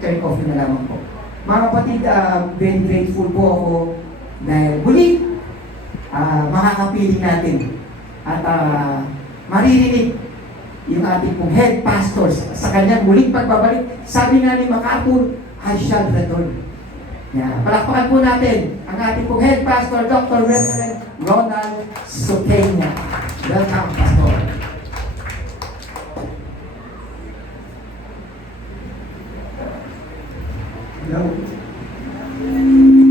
turn off na lamang po. Mga kapatid, very grateful po ako dahil muli, makakapiling natin at maririnig yung ating pong head pastors sa kanyang muling pagbabalik. Sabi nga ni MacArthur, I shall return. Yeah. Palakpakan po natin ang ating pong head pastor, Dr. Reverend Ronald Suqueña. Welcome, Pastor. Hello.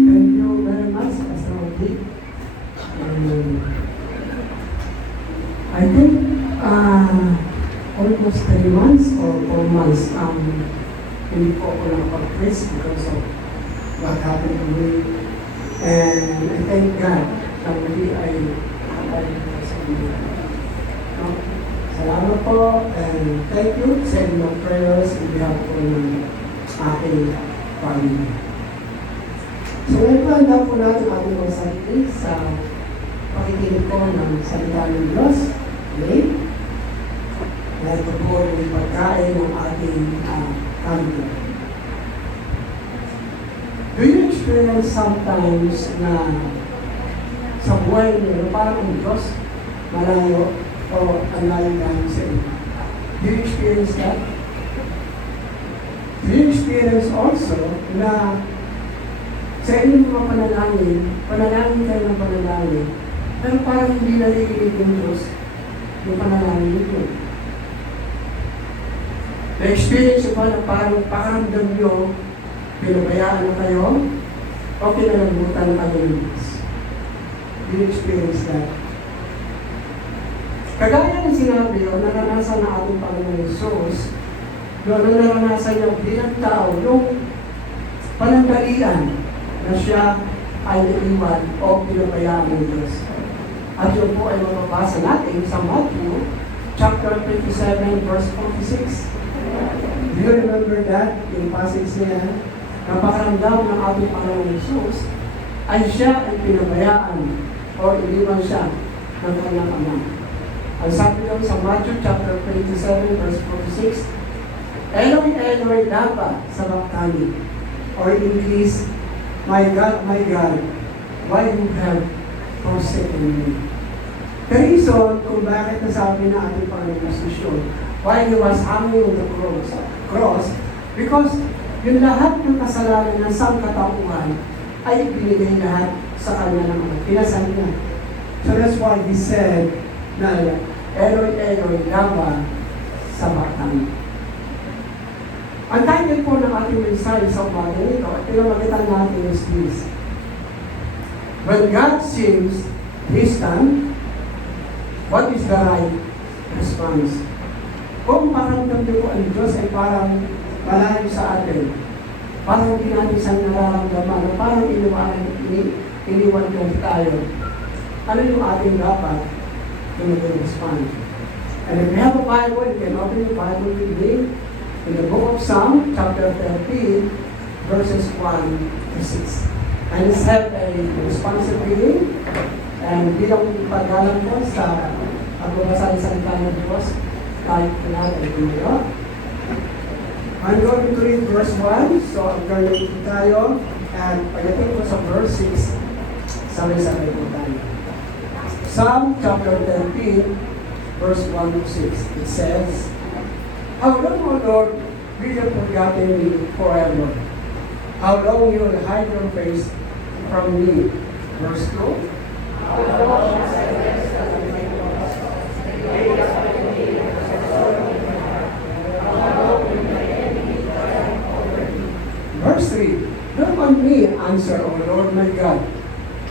Thank you very much, Pastor Odi. I think almost 3 months or 4 months hindi po ako nakapag-preach because of what happened to me. And I thank God na muli ay nakapag sa inyo. No? Salamat po and thank you sa inyong prayers in behalf po ng aking family. So ngayon po handa po natin ating mga sarili sa pakikinig ko ng salita ng Diyos. Okay? Na ito po yung pagkain ng ating family. Do you experience sometimes na sa buhay niyo, parang ang Diyos malayo o ang layo-layo sa inyo? Do you experience that? Do you experience also na sa inyong mga panalangin kayo ng panalangin, pero parang hindi narinig ng Diyos yung panalangin niyo? Na-experience ko na parang pakaramdam nyo, pinabayaan na kayo, o pinalagutan kayo ng Diyos? Do you experience that? Kagaya ng sinabi yun, naranasan na ating Panginoon Jesus, doon na naranasan niya bilang tao, yung panandalian na siya ay naiwan o pinabayaan ng Diyos. At yun po ay mababasa natin sa Matthew chapter 27 verse 46. Do you remember that? Yung passage niya, napakaramdam ng ating Panginoon Jesus ay siya ay pinabayaan o iniwan siya ng kanyang ama. Ang sabi doon sa Matthew chapter 27 verse 46, Eloi, Eloi, lama sabachthani, or in English, my God, why you have forsaken me? The reason kung bakit nasabi na ating Panginoon Jesus, why He was hanging on the cross, because yung lahat ng kasalanan ng sangkatauhan ay ibinigay lahat sa Kanya ng Ama. Pinasal niya. So that's why He said na, Eloi, Eloi, lama sabachthani. Ang title po ng ating mensahe sa umaga nito at pinamagitan natin is this: when God seems distant, what is the right response? Kung pakiramdam niyo po ang Diyos ay parang malayo sa atin, parang hindi natin siyang nararamdaman, parang iniwan ko tayo, ano yung ating dapat to respond? And if you have a Bible, you can open your Bible with me in the book of Psalm, chapter 13, verses 1 to 6. And let's have a responsive reading. And bilang paggalang po sa pagbabasa ng salita ng Diyos, kahit natin ito. I'm going to read verse 1, so I'm going to read tayo. And pagdating po sa verse 6, sabay-sabay po tayo. Psalm chapter 13, verse 1 to 6. It says, How long, O Lord, will you forgotten me forever? How long you will hide your face from me? Verse 2. Verse 3. Look on me, answer, O Lord my God.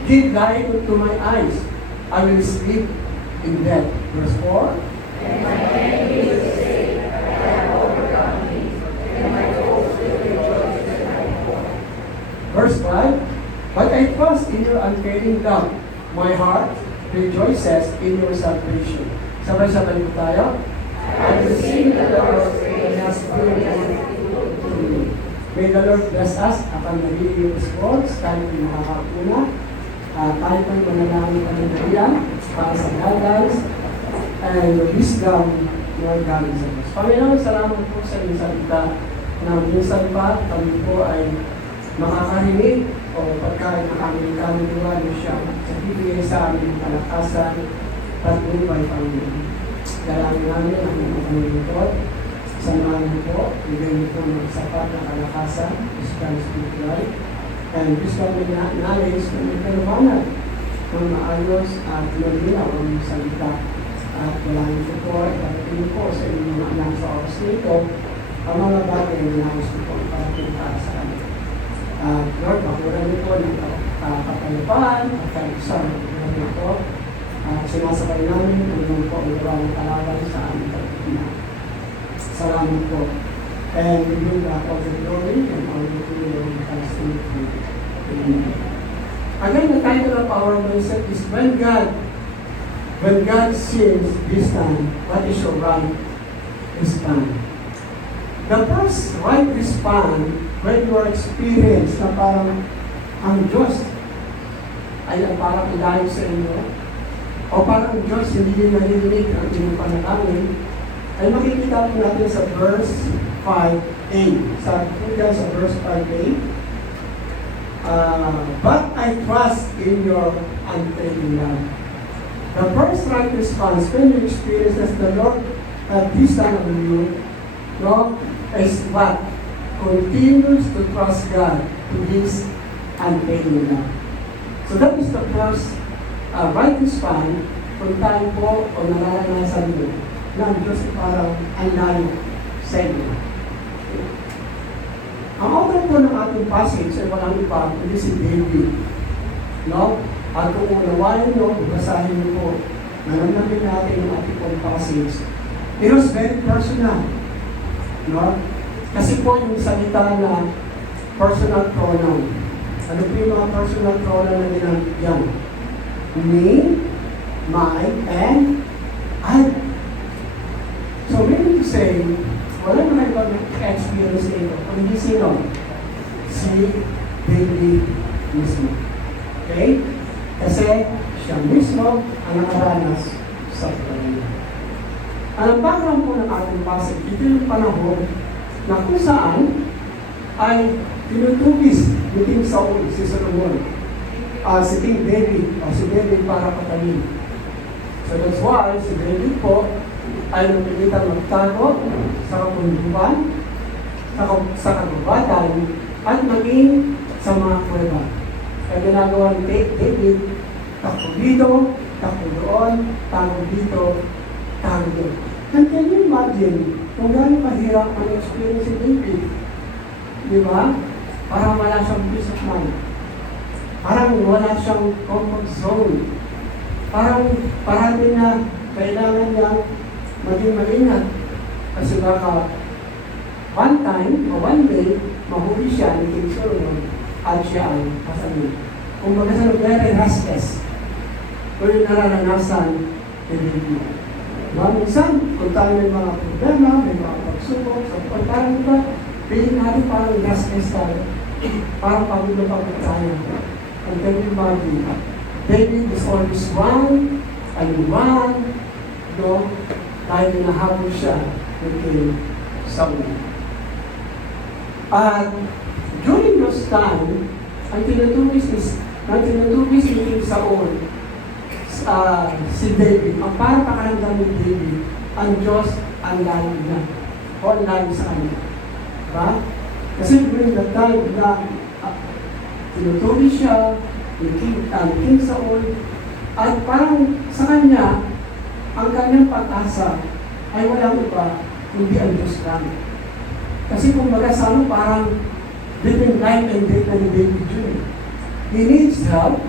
Give light unto my eyes. I will sleep in death. Verse 4. Verse 5, But I trust in your unfailing love. My heart rejoices in your salvation. Sabay-sabay po tayo. I will sing the Lord's praise to me. May the Lord bless us. Akan nabili yung response, tayo yung makakapuna. Tayo po yung manalangin ka ng dalian para sa guidance and wisdom na galing sa Diyos. Panginoon, salamat po sa iyong salita. na minsan pa kami po ay makakarinig o pagkain ng aming kaluluwa siya sa bibigay sa aming kalakasan at buhay Panginoon. Dalangin namin ang mga Panginoon. Samahan niyo po, bigay niyo po ng sapat na kalakasan, physical, spiritual, and wisdom and knowledge na may kalumanag ng maayos at malinaw ang salita. At dalangin niyo po, iparating po sa inyong mga anak sa oras nito ang mga bagay na nais niyo po iparating para sa kanila. Lord, makuha niyo po ng kapayapaan at kalusan ng po. At sinasabay namin kung ano po ang gawa ng kalaban sa aming pagkikinig. Salamat po. And we give all the glory and all the glory in Christ's name. Amen. Again, the title of our message is When God sees this time, what is your right response? The first right response when you are experienced na parang ang Diyos ay parang ilayo sa inyo o parang ang Diyos hindi din naririnig ang inyong panalangin, ay makikita po natin sa verse 5a. Sabi sa verse 5a, but I trust in your unfailing love. The first right response when you experience that the Lord this time of you, no, is what? Continues to trust God to His unfailing love. So that is the first right response kung tayo po o nararanasan mo na ang Diyos parang ang layo sa inyo. Ang author po ng ating passage ay walang iba, kundi si David. No? At kung unawain nyo, basahin nyo po, nalamnamin natin ang ating pong passage. It was very personal. No? Kasi po yung salita na personal pronoun. Ano po yung mga personal pronoun na ginamit yan? Me, my, and I. So, meaning to say, wala naman ibang experience ito. Kung hindi sino? Si David mismo. Okay? Kasi siya mismo ang nakaranas sa pagkakas. Ang background po ng ating passage, ito yung panahon na kung saan ay tinutugis ni King Saul, si Solomon, si King David, o si David para patayin. So that's why si David po ay napilitan magtago sa kapunduan, sa kagubatan, at maging sa mga kuweba. Kaya ginagawa ni David, takbo dito, takbo doon, tago dito, tago doon. And can you imagine kung gano'ng mahirap ang experience si David? Di ba? Parang wala siyang peace of mind. Parang wala siyang comfort zone. Parang parati na kailangan niyang maging maingat. Kasi baka one time o one day, mahuli siya ni King Solomon at siya ay kasamin. Kung magkasal, very restless. Kung yung nararanasan, hindi. Minsan, kung tayo may mga problema, may mga pagsubok, parang diba, feeling natin parang restless tayo. Parang pagod na pagod tayo. And then you imagine, David is always one, no? Dahil nahabol siya ng King Saul. At during those time, ang tinutubis ni King Saul, si David, ang parang pakaramdam ni David, ang Diyos ang layo niya, o ang layo sa kanya. Diba? Kasi during that time na tinutubis siya, ni King Saul, at parang sa kanya, ang kanyang pag-asa ay walang iba, hindi ang Diyos lang. Kasi kung magasano, parang between life and death na ni David yun. He needs help.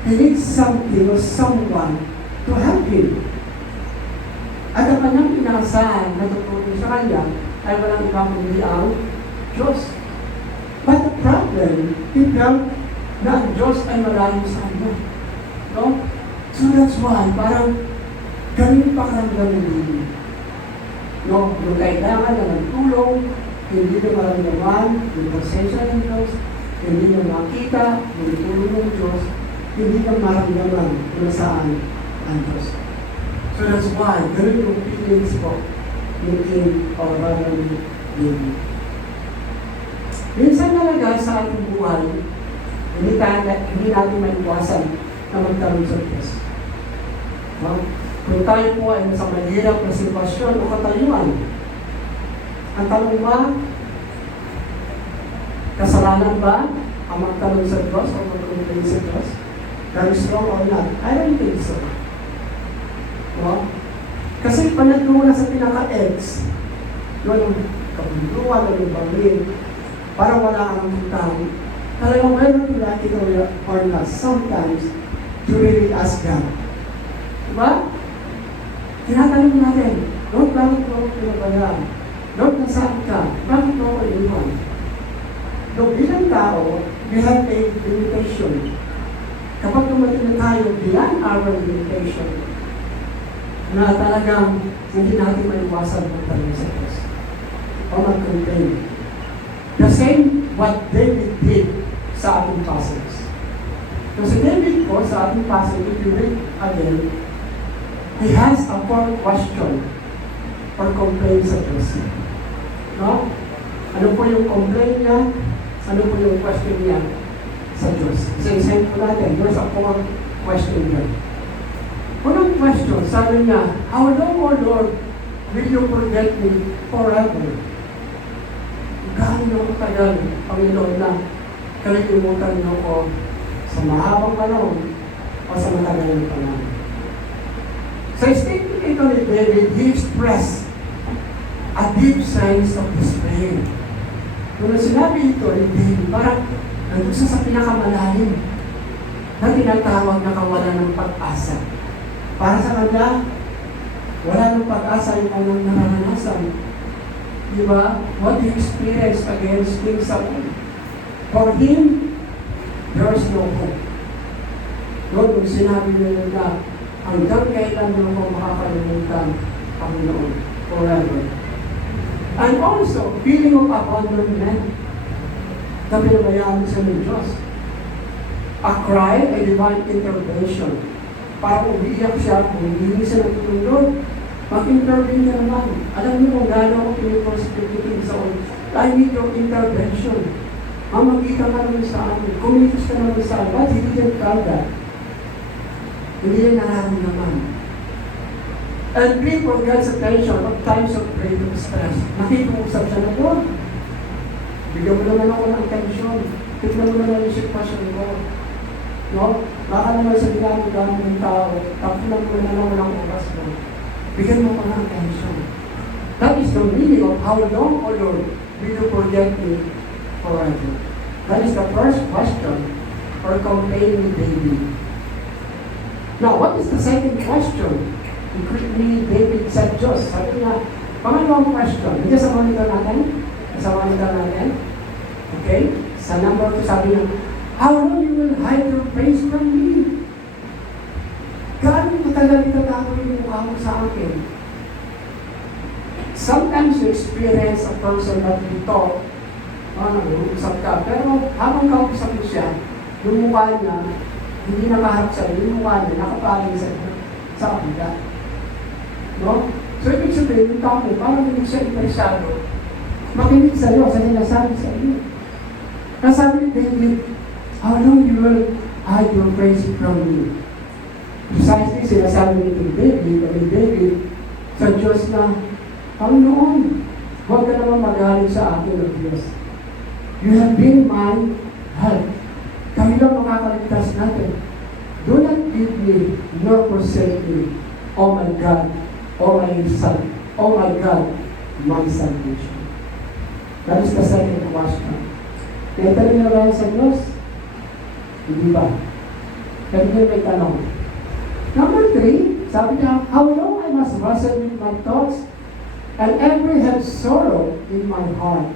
He needs something or someone to help him. At ang kanyang pinakasahan na tutulong sa kanya ay walang iba kundi ang Diyos. But the problem, he felt na ang Diyos ay malayo sa kanya. No? So that's why, parang ganun pa karamdam ng David. No, yung kailangan na nagtulong, hindi na maramdaman yung presensya ng Diyos, hindi na makita yung tulong ng Diyos, hindi na maramdaman kung saan ang Diyos. So that's why, ganun yung feelings po ni King or rather ni David. Minsan talaga sa ating buhay, hindi natin maiwasan na magtanong sa Diyos. No? Kung tayo po ay nasa mahirap na sitwasyon o katayuan, ang tanong ba, kasalanan ba ang magtanong sa Diyos o magkumulay sa Diyos? That is wrong or not? I don't think so. No? Kasi panagtungo na sa pinaka-eggs, yun ang kabunduan o yung bangin, parang wala kang tao. Talagang whether you like it or not, sometimes you really ask God. Diba? Tinatanong natin, Lord, bakit mo ako pinabayaan? Lord, nasaan ka? Bakit mo ako iniwan? Though bilang tao, we have a limitation. Kapag dumating na tayo beyond our limitation, na talagang hindi natin maiwasan magtanong sa Diyos o mag-complain. The same what David did sa ating passage. So si David po, sa ating passage, if you read again, he has a four question or complaint sa Diyos. No? Ano po yung complaint niya? Ano po yung question niya sa Diyos? Sa example natin, there's a four question here. Unang question, sabi niya, how long, O Lord, will you forget me forever? Gaano ko tagal, Panginoon, na kalilimutan niyo ko sa mahabang panahon o sa matagal na panahon. Sa statement ito ni David, he expressed a deep sense of despair. Kung sinabi ito ni David, parang nandun sa pinakamalalim na tinatawag na kawalan ng pag-asa. Para sa kanya, wala ng pag-asa yung kanyang naranasan. Diba? What he experienced against King Saul. For him, there is no hope. Lord, kung sinabi niya na, hanggang kailan mo ako makakalimutan, Panginoon, forever. And also, feeling of abandonment na pinabayaan sa ng Diyos. A cry, a divine intervention. Parang umiiyak siya, kung hindi siya natutulog, mag-intervene ka naman. Alam niyo kung gaano ako piniprosecuting sa oil. I need your intervention. Mamagita ka naman sa amin. Kumitos ka naman sa amin. But he didn't tell that. Hindi niya nararamdaman. And plead for God's attention at times of great stress. Nakikiusap siya na po. Bigyan mo naman ako ng attention. Tignan mo naman yung sitwasyon ko. No? Baka naman sa ginagawa ng tao, tapos lang mo na naman ang oras mo. Bigyan mo ko ng attention. That is the meaning of how long, O Lord, will you forget me forever? That is the first question or complaint with David. Now, what is the second question? David said, Diyos, sabi niya, pangalawang question. Hindi sa monitor natin? Sa monitor natin? Okay? Sa number 2, sabi niya, how long you will hide your face from me? Gaano matagal itatago yung mukha mo sa akin? Sometimes you experience a person that you thought, nag-uusap ka, pero habang kausap mo siya, yung mukha niya, hindi nakaharap sa'yo, yung mukha niya, nakapaling sa kabila. No? So, ibig sabihin, yung tao mo, parang hindi siya interesado, makinig sa'yo, sa sinasabi sa'yo. Nasabi ni David, how long you will hide your face from me? Precisely, sinasabi ni David, sa Diyos na, Panginoon, huwag ka naman magaling sa akin ng Diyos. You have been my help. Kami lang makakaligtas natin. Do not give me, nor forsake me. Oh my God, oh my Son, oh my God, my salvation. That is the second question. Naitali na ba sa Diyos? Hindi ba? Kaya niya may tanong. Number 3, sabi niya, how long I must wrestle with my thoughts and ever have sorrow in my heart.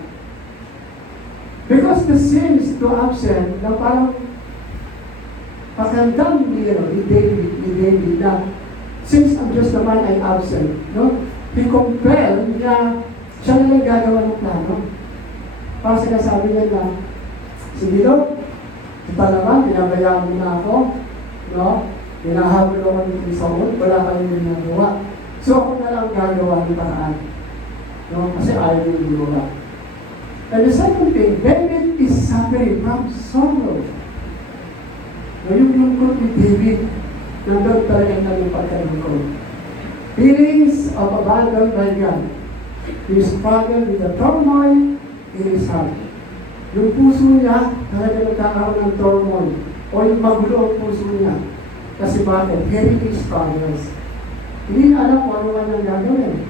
Because the sin is too absent na parang pakandang ni David na since ang Diyos naman ay absent, no? He compelled na siya na lang gagawa ng plano. Para sinasabi niya na, sige Lord, kita naman, pinabayaan mo na ako, no? Hinahabol ako ng Saul, wala kayong ginagawa. So ako na lang gagawa ng paraan. No? Kasi ayaw yung ginawa. And the second thing, David is suffering from sorrow. Ngayong lungkot ni David, nandun talaga ang kanyang pagkalungkot. Feelings of abandoned by God. He struggled with the turmoil in his heart. Yung puso niya, talaga nagkakaroon ng turmoil. O yung magulo ang puso niya. Kasi bakit? Very big struggles. Hindi niya alam kung ano man ang gagawin.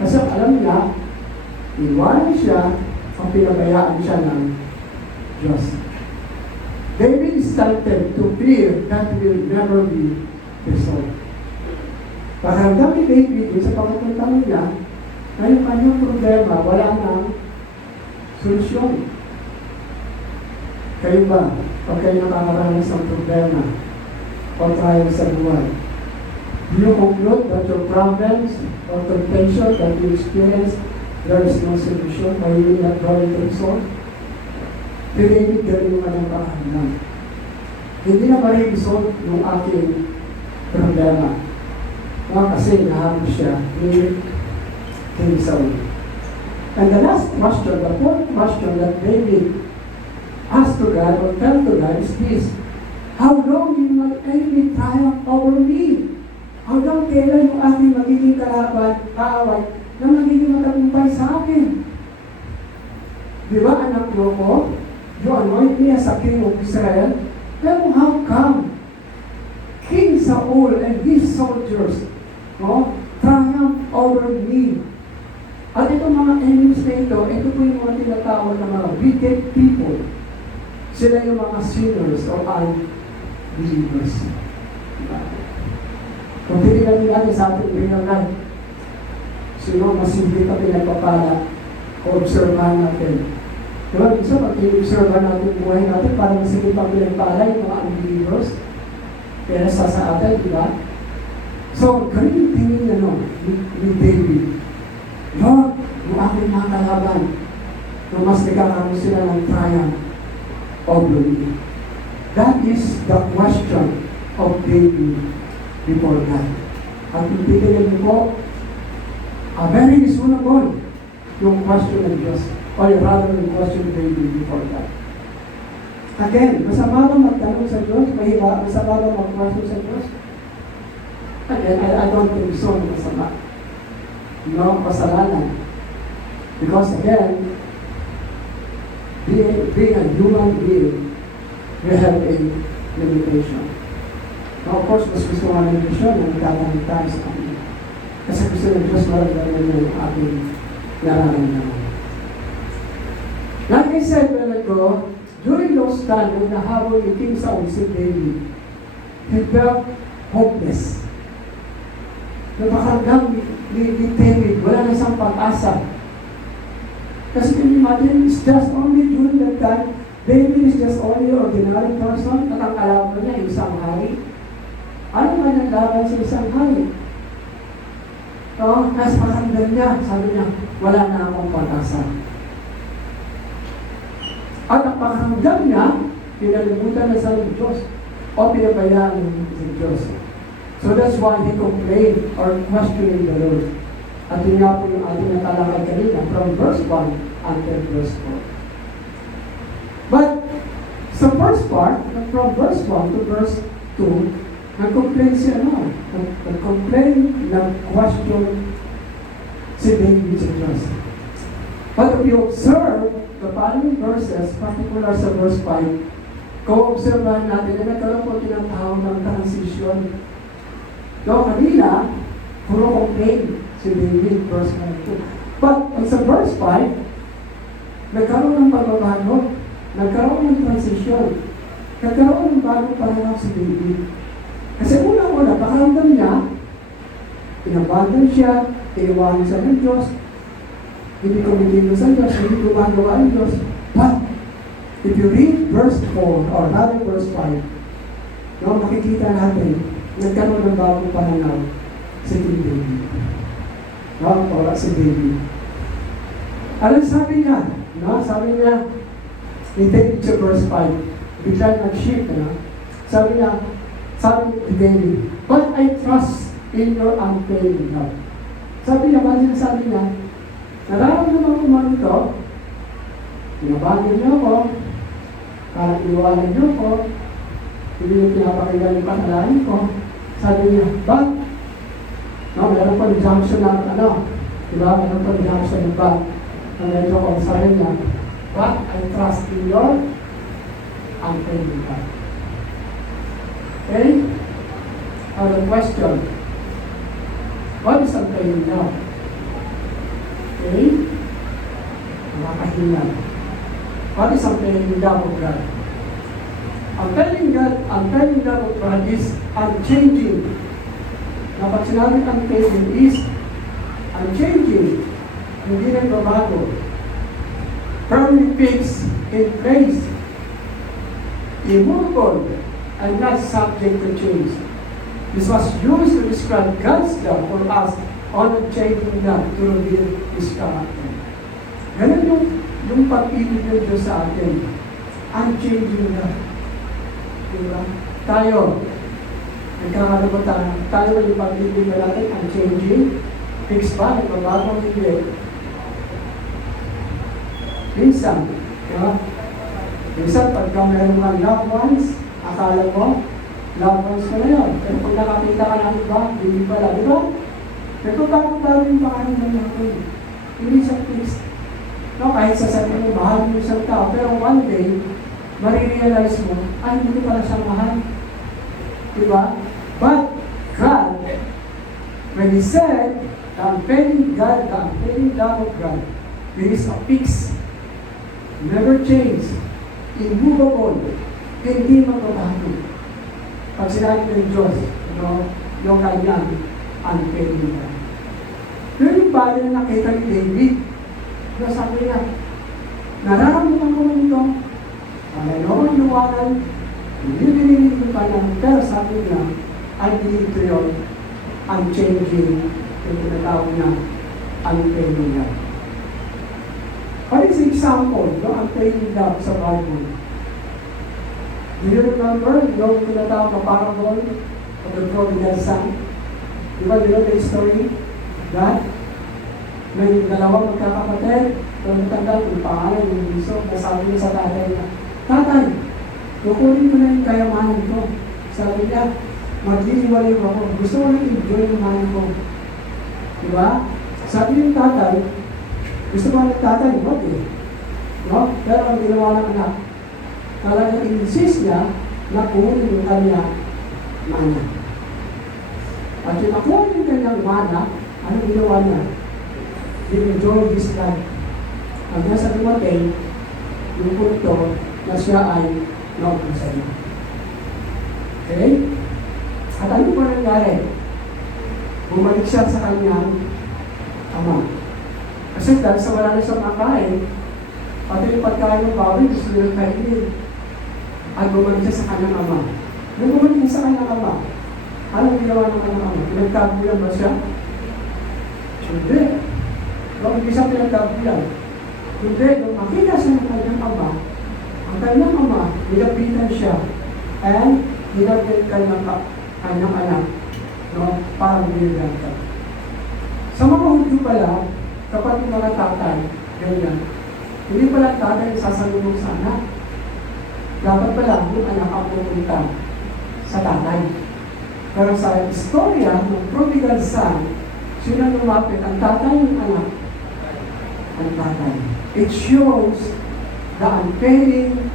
Kasi alam niya, iwanan siya ang pinabayaan siya ng Diyos. David is tempted to fear that will never be resolved. Pakiramdam ni David, sa pagkakuntanong niya, na yung kanyang problema, wala nang solusyon. Kayo ba, pag kayo nakakaranas ng problema o trial sa buhay, do you conclude that your problems or temptation that you experience, there is no solution or you will not draw it to resolve? David, ganun yung kanyang pakahanan. Hindi na ma-resolve yung aking problema. Kasi nahabos siya ni King Saul. And the last question, the fourth question that David asked to God or tell to God is this: how long will my enemy triumph over me? Hanggang kailan yung aking magiging kaaway na magiging matagumpay sa akin? Di ba, anak ko? You anoint me as a king of Israel. Pero how come King Saul and his soldiers triumph over me? At itong mga enemies na ito po yung mga tinatawag na mga wicked people. Sila yung mga sinners or unbelievers. Kung titignan natin sa ating real life, sino mas hindi ka pinagpapala o observahan natin. Diba, minsan pag i-observahan natin buhay natin, parang mas hindi pa pinagpala yung mga unbelievers. Kaya sa atin, di ba? So, ganun yung tingin ni David. Lord, yung aking mga kalaban, na mas nagkakaroon sila ng triumph over me. That is the question of David before God. At yung titignan ko, very reasonable yung question ng Diyos, or rather yung question of David before God. Again, masama ba magtanong sa Diyos? Masama ba mag-question sa Diyos? Again, I don't think so masama. No, kasalanan. Because again, being a human being, we have a limitation. Now, of course, mas gusto nga ng Diyos yun, nagtatanong tayo sa Kanya. Kasi gusto ng Diyos maramdaman yung ating nararamdaman. Like I said well ago, during those times when nahabol ni King Saul si David, he felt hopeless. Napakagam ni David, wala na isang pag-asa. Kasi can you imagine, it's just only during that time, David is just only an ordinary person, at ang kalaban niya, isang hari. Ano man ang laban sa isang hari? Nasa pakiramdam niya, sabi niya, wala na akong pag-asa. At ang pakiramdam niya, pinalimutan na sa Diyos o pinabayaan ng Diyos. So that's why he complained or questioning the Lord. At yun nga po yung ating natalakay kanina from verse 1 until verse 4. But sa first part, from verse 1 to verse 2, nag-complain siya nag-complain, nag-question si David sa Diyos. But if you observe the following verses, particular sa verse 5, kung observahan natin na nagkaroon po tinatawag ng transition. No, kanina, puro complain si David, verse 1 2. But sa verse 5, nagkaroon ng pagbabago, nagkaroon ng transition, nagkaroon ng bagong pananaw si David. Kasi una-una, pakiramdam niya, inabandan siya, iniwanan siya ng Diyos, hindi kumikilos sa Diyos, hindi gumagawa ang Diyos. But, if you read verse 4, or rather verse 5, makikita natin, nagkaroon ng bagong pananaw si King David. O si David. Ano sabi niya? Sabi niya, in David sa verse 5, bigla nag-shift. Sabi niya, sabi ni David, but I trust in your unfailing love. Sabi niya, sabi niya, nararamdaman ko man ito, Pinabago niyo ako, parang iniwanan niyo ako, hindi niyo pinapakinggan yung panalangin ko. Sabi niya, but, no, meron pa junction na diba? Meron pa junction na but, na medyo kung sabi niya, but I trust in your unfailing love. Okay? Now the question, what is unfailing love? Okay? Nakakahingan. What is unfailing love of God? Unfailing love of God is unchanging. Na pag sinabing unfailing is unchanging. Hindi nagbabago. Firmly fixed in place. Immovable and not subject to change. This was used to describe God's love for us, unchanging love to reveal His character. Ganun yung pag-ibig ng Diyos sa atin. Unchanging love. Diba? Tayo, nagkakaroon tayo yung pag-ibig natin, unchanging, fixed ba, nagbabago hindi. Minsan, diba? Minsan, pagka meron mga loved ones, akala mo, loved ones ko na yun. Pero kung nakakita ka ng iba, hindi pala, di ba? Nagbabago-bago yung pakiramdam natin. Hindi siya fixed. No, kahit sasabihin mo, mahal mo isang tao, pero one day, marirealize mo, ay, hindi ko pala siyang mahal. Diba? But God, when He said, the unfailing God, the unfailing love of God, there is a fix, never change, immovable, hindi magbabago. Pag sinabi ng Diyos, yung kanyang unfailing God. Pero yung bagay na nakita ni David, sabi niya, nararamdaman ko man ito, mayroon luwanan, hindi binigin ko pa lang, pero sabi niya, I believe to yun, unchanging, yung tinatawag na unfailing love. What is example ng unfailing love sa Bible? Do you remember yung tinatawag na parable of the prodigal son? Di ba, you know the story? That may dalawang magkakapatid, pero matanda, yung pangalan, yung biso, nasabi niya sa tatay niya, Tatay, kukunin ko na yung kayamanan ko. Sabi niya, magliliwalay ako. Gusto ko na enjoy yung manan ko. Diba? Sabi yung tatay, gusto ko ng tatay, wag eh. No? Pero ang ginawa ng anak, talagang insist niya na kunin yung kanya mana. At yung nakuha yung kanyang mana, anong ginawa niya? Enjoy his life. Ang nasa dumating, yung punto na siya ay naubusan. Okay? At ano ba nangyari? Bumalik siya sa kanyang ama. Kasi dahil sa wala na siyang makain, pati yung pagkain ng baboy, gusto nila kainin. At bumalik siya sa kanyang ama. Nung bumalik siya sa kanyang ama, anong ginawa ng kanyang ama? Pinagkabuyan ba siya? Hindi. Hindi siya pinagkabuyan. Hindi, nung makita siya ng kanyang ama, ang kanyang ama, nilapitan siya, and nilapit kanyang anak, no, para binigyan ka. Sa mga Hudyo pala, kapag yung mga tatay, ganyan, hindi pala tatay sasalunod sa anak. Dapat pala yung anak ang pupunta sa tatay. Pero sa istorya ng prodigal son, sino lumapit? Ang tatay ng anak, ang tatay. It shows the unfailing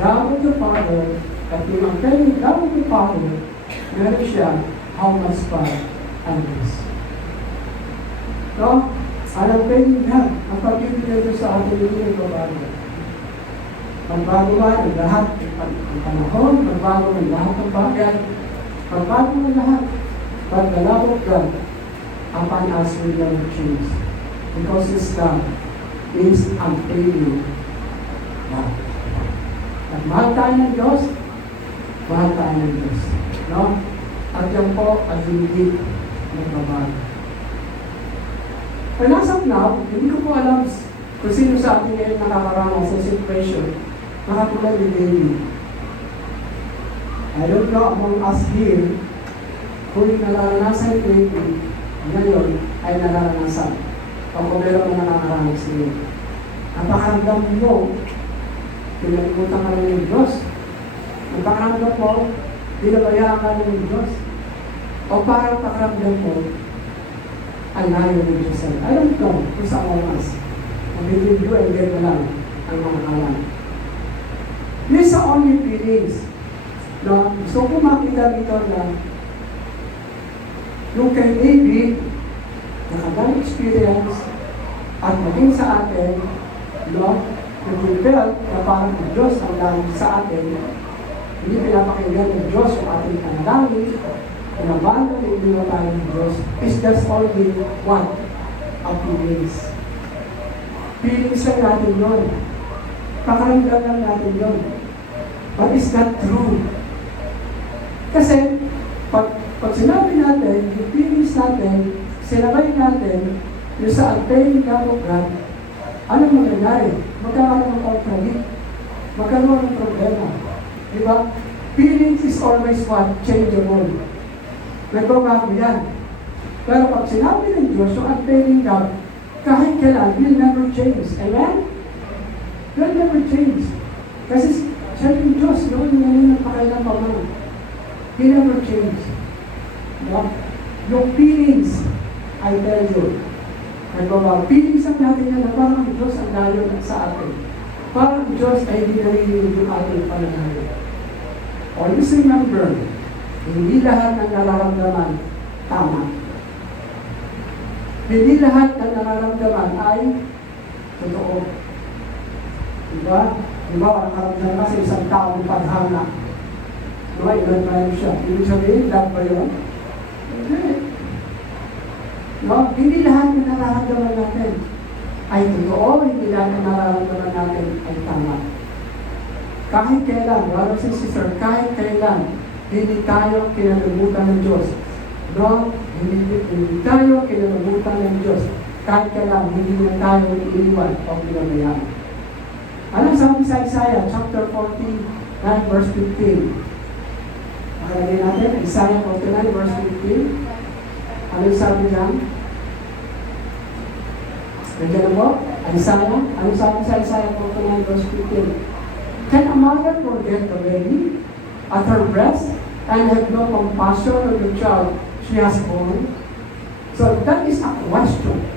love of the Father, at yung unfailing love of the Father, meron siya how much pa and this. No? Ang unfailing love, ang pag-ibig nito sa atin hindi nagbabago. Magbago man ang lahat ng panahon, magbago ang lahat ng bagay, magbago ang lahat. But the love of God upon us will never change. Because His love is unfailing love. At mahal tayo ng Diyos, mahal tayo ng Diyos. No? At yan po ay hindi nagbabago. And as of now, hindi ko po alam kung sino sa atin ngayon nakakaranas sa situation na katulad ni David. I don't know among us here kung nararanasan ni David ngayon ay nararanasan. Pag meron na nakakaranas niyo. Napakaramdam mo, pinalimutan ka ng Diyos. Napakaramdam mo, binabayaan ka ng Diyos. O parang pakaramdam mo, ang layo ng Diyos sa'yo. I don't know kung sa oras. Between you and them na lang ang mga kalan. These are only feelings. No? Gusto ko makita dito na yung kay David, nakagaling experience at maging sa atin, no? Yung we felt na parang ang Diyos ang langit sa atin, hindi pinapakinggan ng Diyos yung ating panalangin, pinabalo na hindi na tayo ng Diyos, is just only one of feelings. Feelings lang natin yun. Pakaramdam lang natin yun. But it's not true. Kasi, pag sinabi natin, yung feelings natin, sinabay natin, yung sa unfailing love of God, anong mangyayari? Magkakaroon ng conflict. Magkaroon ng problema. Diba? Feelings is always what? Changeable. Nagbabago yan. Pero pag sinabi ng Diyos, yung unfailing love, kahit kailan, will never change. Amen? Will never change. Kasi siya yung Diyos, noon ngayon ang pakailan pa man. He never change. No? Yung feelings, I tell you, nagbabago. Feelings ang natin yan na parang ang Diyos ang layo sa atin. Parang ang Diyos ay hindi narinig yung ating pananalig. Always remember, hindi lahat ng nararamdaman tama. Hindi lahat ng nararamdaman ay totoo. Diba? Diba, nakaramdaman ka sa isang taong paghanga. Diba, ilan pa yun siya. Ibig sabihin, love ba yun? Hindi. No? Hindi lahat ng nararamdaman natin ay totoo, hindi lahat ng nararamdaman natin ay tama. Kahit kailan, brothers and sisters, kahit kailan, hindi tayo kinalimutan ng Diyos. No? Hindi tayo kinalimutan ng Diyos. Kahit kailan, hindi na tayo iiwan o pinabayaan. Ano sabi sa Isaiah, chapter 49, verse 15? Makalagay natin, Isaiah 49, verse 15. Ano sabi niya? Nandiyan na po? Isaiah? Ano sabi sa Isaiah 49, verse 15? Can a mother forget the baby at her breast and have no compassion on the child she has born? So that is a question.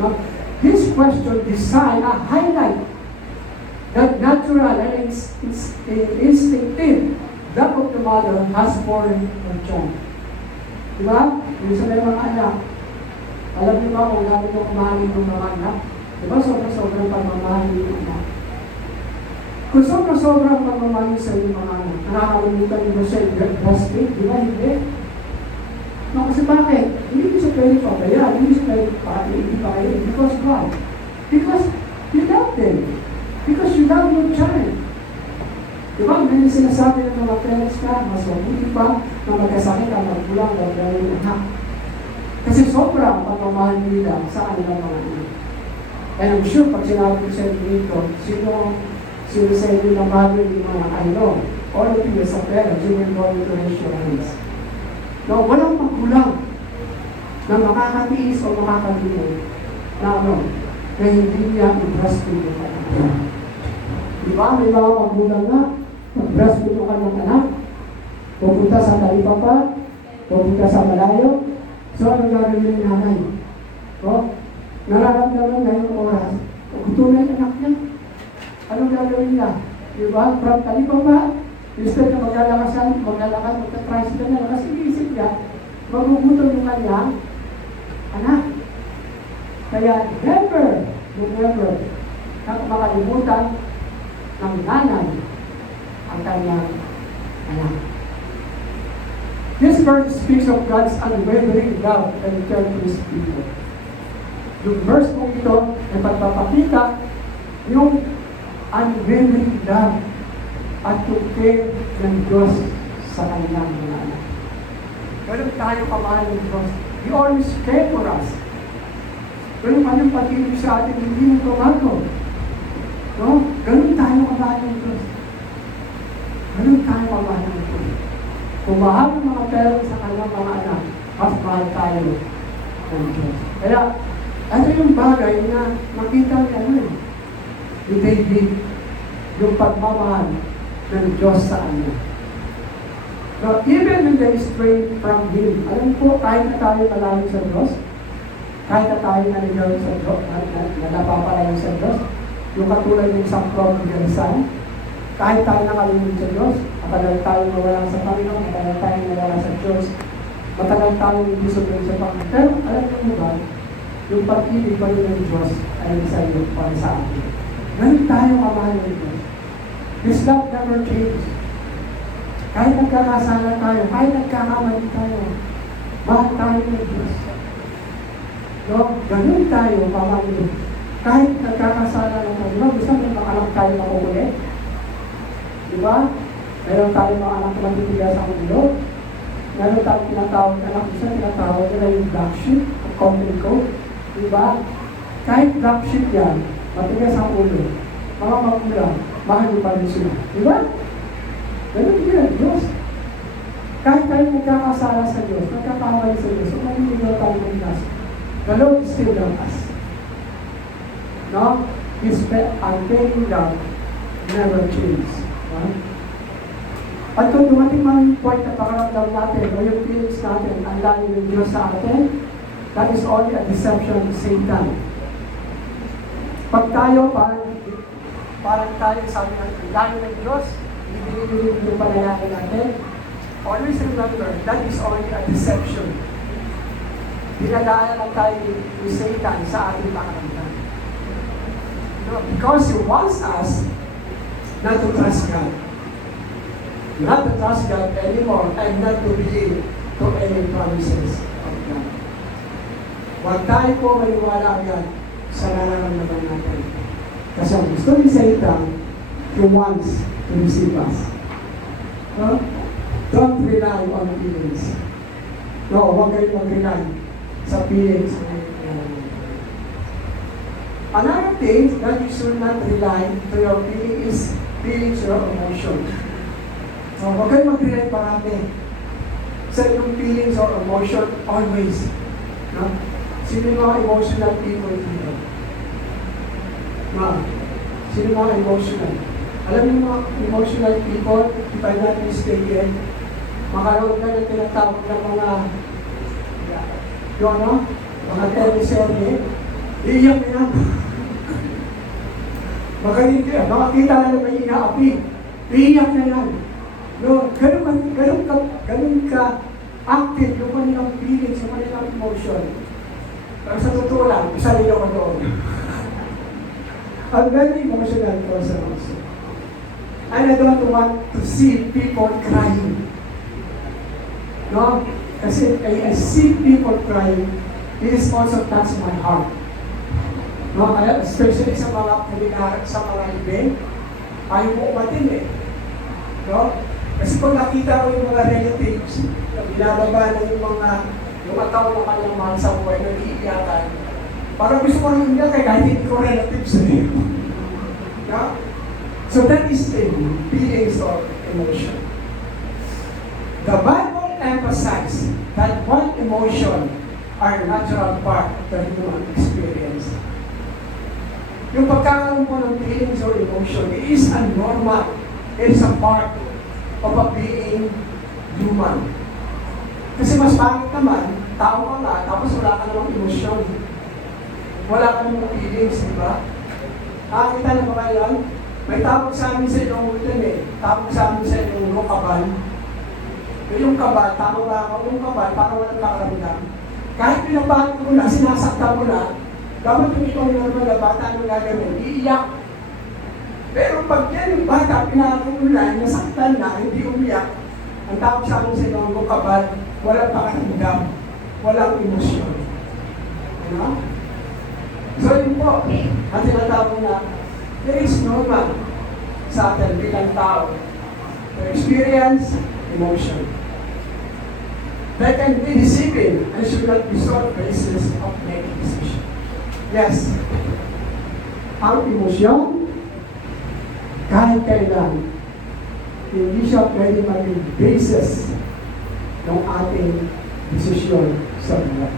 No? This question design a highlight that natural and instinctive love of the mother has for her child. Diba? Yung sa may mga anak, alam niyo ba kung gano'n mo kumahalin ng mga anak? Diba? Sobrang pagmamahalin ng anak. Kung sobrang pagmamahalin sa inyong mga anak, nakakalimutan niyo ba siya yung breastfeed? Diba? Hindi. No, kasi bakit? Hindi ko siya pwede pabayaan, hindi siya pwede pabayaan. Because why? Because you love them. Because you love your child. Diba? May sinasabi ng mga parents ka, mas mabuti pa na magkasakit ang magpulang ng gawin anak. Kasi sobrang pagmamahal nila sa kanilang mga anak. And I'm sure pag sinabi ko sa inyo dito, sino sa inyo na bago yung mga I know, all of you as a parent, you will go to raise your hands. No, walang magulang na makakatiis o makakalimutan na ano, na hindi niya i-breastfeed yung anak. Diba? May mga magulang na mag-breastfeed yung kanyang anak, pupunta sa talipapa, pupunta sa malayo. So, anong gagawin ng nanay? O, nararamdaman na yung oras. Gutunan yung anak niya. Anong gagawin niya? Diba? From talipapa, instead na maglalakad, magta-tricycle na, kasi iisip niya, magugutom yung kanyang anak. Kaya never makalimutan ng nanay ang kanyang anak. This verse speaks of God's unwavering love and care to His people. Yung verse mo ito ay pagpapakita yung unwavering love at yung care ng Diyos sa kanyang mga anak. Ganun tayo kamahal ng Diyos. He always care for us. Pero anong pag-ibig sa atin, hindi mo tumago. No? Ganun tayo kamahal ng Diyos. Ganun tayo kamahal ng Diyos. Kung mahal ng mga parents sa kanyang mga anak, mas mahal tayo ng Diyos. Kaya, ito yung bagay na makita niya ni David yung pagmamahal ng Diyos sa kanya. So, even when they strayed from Him, alam po, kahit na tayo malayo sa Diyos, kahit na tayo naligaw sa Diyos, na napapalayo sa Diyos, yung katulad ng isang prodigal son, kahit tayo nakalimut sa Diyos, matagal tayo mawala sa Panginoon, matagal tayo mawala sa Diyos, matagal tayo hindi sumunod sa Panginoon. Pero alam mo ba, yung pag-ibig pa rin ng Diyos ay sa iyo para sa atin. Ganun tayo kamahal ng Diyos. His love never changes. Kahit nagkakasala tayo, kahit nagkakamali tayo, mahal tayo ng Diyos. No? Ganun tayo kamahal ng Diyos. Kahit nagkakasala na tayo, no? Gusto mo mga anak tayo makukulit? Diba? Meron tayo mga anak na titigas ang ulo. Meron tayo tinatawag na anak, gusto tinatawag nila yung black sheep, common code. Diba? Kahit black sheep yan, matigas ang ulo, mga magulang, mahal mo pa rin sila. Diba? Ganun din ang Diyos. Kahit tayo nagkakasala sa Diyos, nagkakamali sa Diyos, kung naniligaw tayo ng Diyos, the Lord still loves us. No? His unfailing love never changes. No? At kung dumating man yung point na pakaramdam natin o yung feelings natin, ang layo ng Diyos sa atin, that is only a deception of Satan. Pag tayo, parang tayo sabi ng ang layo ng Diyos, hindi yung panalangin natin, always remember, that is only a deception. Dinadaan lang tayo ni Satan sa ating pakaramdam. No, because He wants us not to trust God. Not to trust God anymore and not to believe to any promises of God. Huwag tayo po maniwala agad sa nararamdaman natin. Kasi ang gusto ni Satan, he wants to deceive us. No? Don't rely on feelings. No, huwag kayo mag-rely sa feelings. Another thing that you should not rely to your feelings or emotion. So, huwag kayo mag-rely parati sa inyong feelings or emotion always. No? Sino yung mga emotional people dito? No? Sino yung mga emotional? Alam niyo mga emotional people, if I'm not mistaken, makaroon ka ng tinatawag ng mga yung ano? Mga teleserye, iiyak na yan. Makakita na may inaapi, iiyak na yan. No, ganun ka active yung kanilang feelings, yung kanilang emotion. Pero sa totoo lang, isa rin ako doon. I'm very emotional person also. And I don't want to see people crying. No? Kasi I see people crying, it is also touch my heart. No? Especially sa mga event, ayaw mo umatin eh. No? Kasi pag nakita ko yung mga relatives, binababa na yung ataw na kanyang mahal sa buhay, nag-iiyakan, parang gusto ko rin niya kahit hindi ko relatives eh. No? So that is the feelings of emotion. The Bible emphasizes that one emotion are natural part of the human experience. Yung pagkakaroon mo ng feelings or emotion, it is a normal. It is a part of a being human. Kasi mas pangit naman, tao ka nga, tapos wala ka namang emosyon. Wala ka namang feelings, di ba? Nakakita na ba kayo yan? May tawag sa amin sa inyong ultim eh. Tawag sa amin sa inyong kabal. Yung kabal, tawag ba ako, yung kabal, parang walang kakaramdam. Kahit pinapahat mo na, sinasakta mo na, dapat yung ikaw yung normal na bata, ano gagawin? Iiyak. Pero pag yan yung bata, pinakakulan, nasaktan na, hindi umiyak, ang tawag sa amin sa inyong kabal, walang pakaramdam, walang emosyon. Ano? So yun po, ang tinatawag na, there is normal sa atin bilang tao to experience emotion. That can be deceiving and should not be sole basis of making decision. Yes, ang emosyon, kahit kailan, hindi siya pwede maging basis ng ating desisyon sa buhay.